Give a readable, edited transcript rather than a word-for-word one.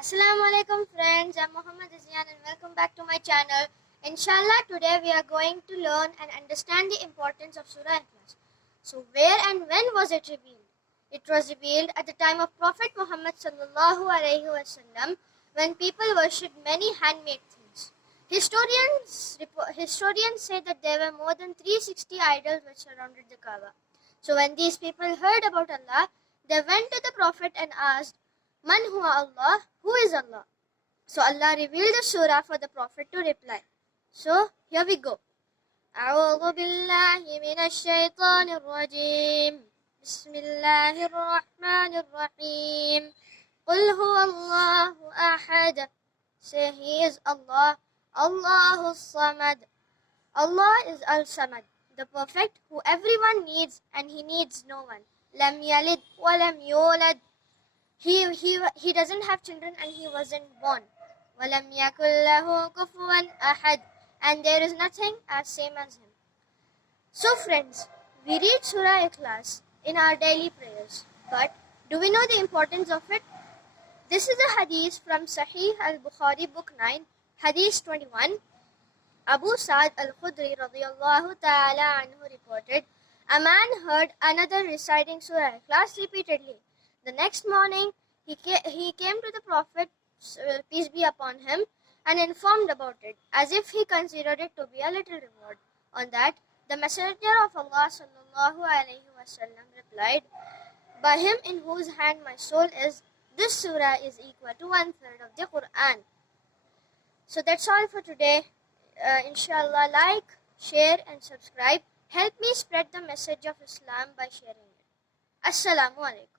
Assalamu alaikum friends, I'm Muhammad Azyan and welcome back to my channel. Inshallah, today we are going to learn and understand the importance of Surah Ikhlas. So where and when was it revealed? It was revealed at the time of Prophet Muhammad sallallahu alaihi wasallam when people worshipped many handmade things. Historians say that there were more than 360 idols which surrounded the Kaaba. So when these people heard about Allah, they went to the Prophet and asked, Man huwa Allah? Who is Allah? So Allah revealed the surah for the Prophet to reply. So here we go. أعوذ بالله من الشيطان الرجيم بسم الله الرحمن الرحيم قل هو الله أحد. Say He is Allah, Allahu Samad. Allah is Al-Samad, the perfect who everyone needs and He needs no one. Lam yalid wa lam yulad. He doesn't have children and he wasn't born. وَلَمْ يَكُنْ لَهُ كُفُوًا أَحَدٌ. And there is nothing as same as him. So friends, we read Surah Ikhlas in our daily prayers. But do we know the importance of it? This is a hadith from Sahih al-Bukhari, book 9, hadith 21. Abu Sa'd al-Khudri radiyallahu ta'ala anhu reported, a man heard another reciting Surah Ikhlas repeatedly. The next morning, he came to the Prophet, peace be upon him, and informed about it, as if he considered it to be a little reward. On that, the Messenger of Allah sallallahu alaihi wasallam replied, by him in whose hand my soul is, this surah is equal to 1/3 of the Quran. So that's all for today. Inshallah, like, share and subscribe. Help me spread the message of Islam by sharing it. Assalamu alaikum.